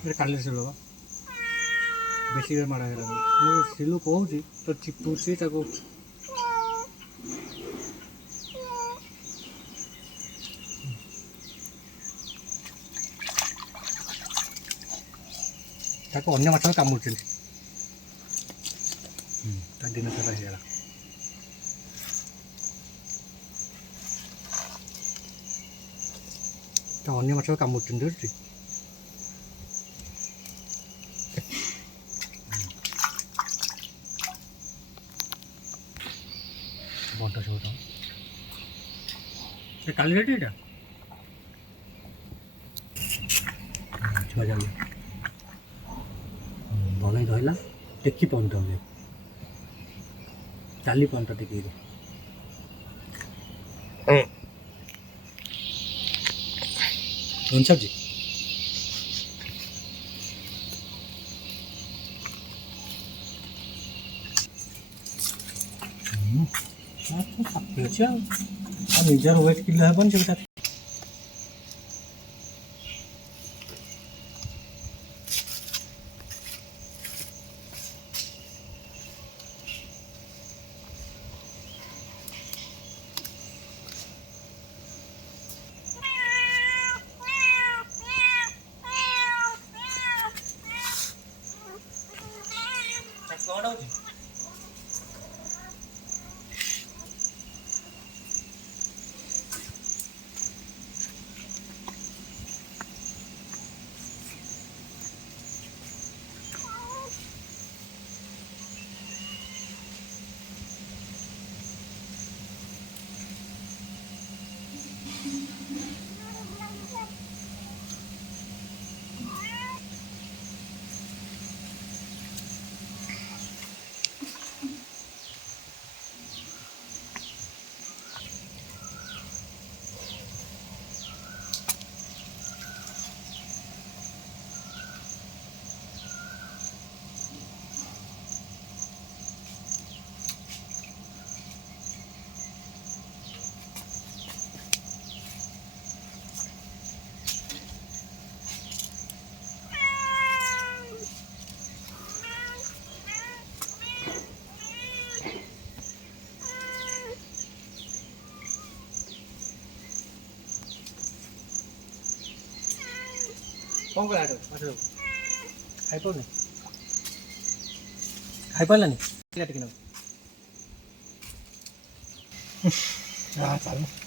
এটা কালির ଶିଳ ବା ବେଶୀ ମାଡ଼ ହେଇଗଲା ମୁଁ ଶିଳୁ କହୁଛି ତ ଚିପୁଛି ତାକୁ ଅନ୍ୟ ମାଛ କାମୁଡ଼ୁଛନ୍ତି ତା ଦିନ ସାରା ହେଇଗଲା ତା ଅନ୍ୟ ମାଛ କାମୁଡ଼ୁଛନ୍ତି ବୁଝୁଛି ବଣ୍ଟ ସବୁ ସେ କାଲି ରେଟ୍ ଏଇଟା ଛୁଆ ଜାଲ ଭଗେଇ ଧଇଲା ଟେକି ପନ୍ତ ହୁଏ ଚାଲି ପନ୍ତ ଟେକିରେ ଛାଉଛି ଅଛି ଆଉ ନିଜର ୱେଟ୍ କିଲୋ ହେବନି ସେଟା କ'ଣ ହେଉଛି କ'ଣ କଲା ମାଛ ଖାଇପାରୁନି ଖାଇପାରିଲାନି ଟିକେ ଚାଲୁ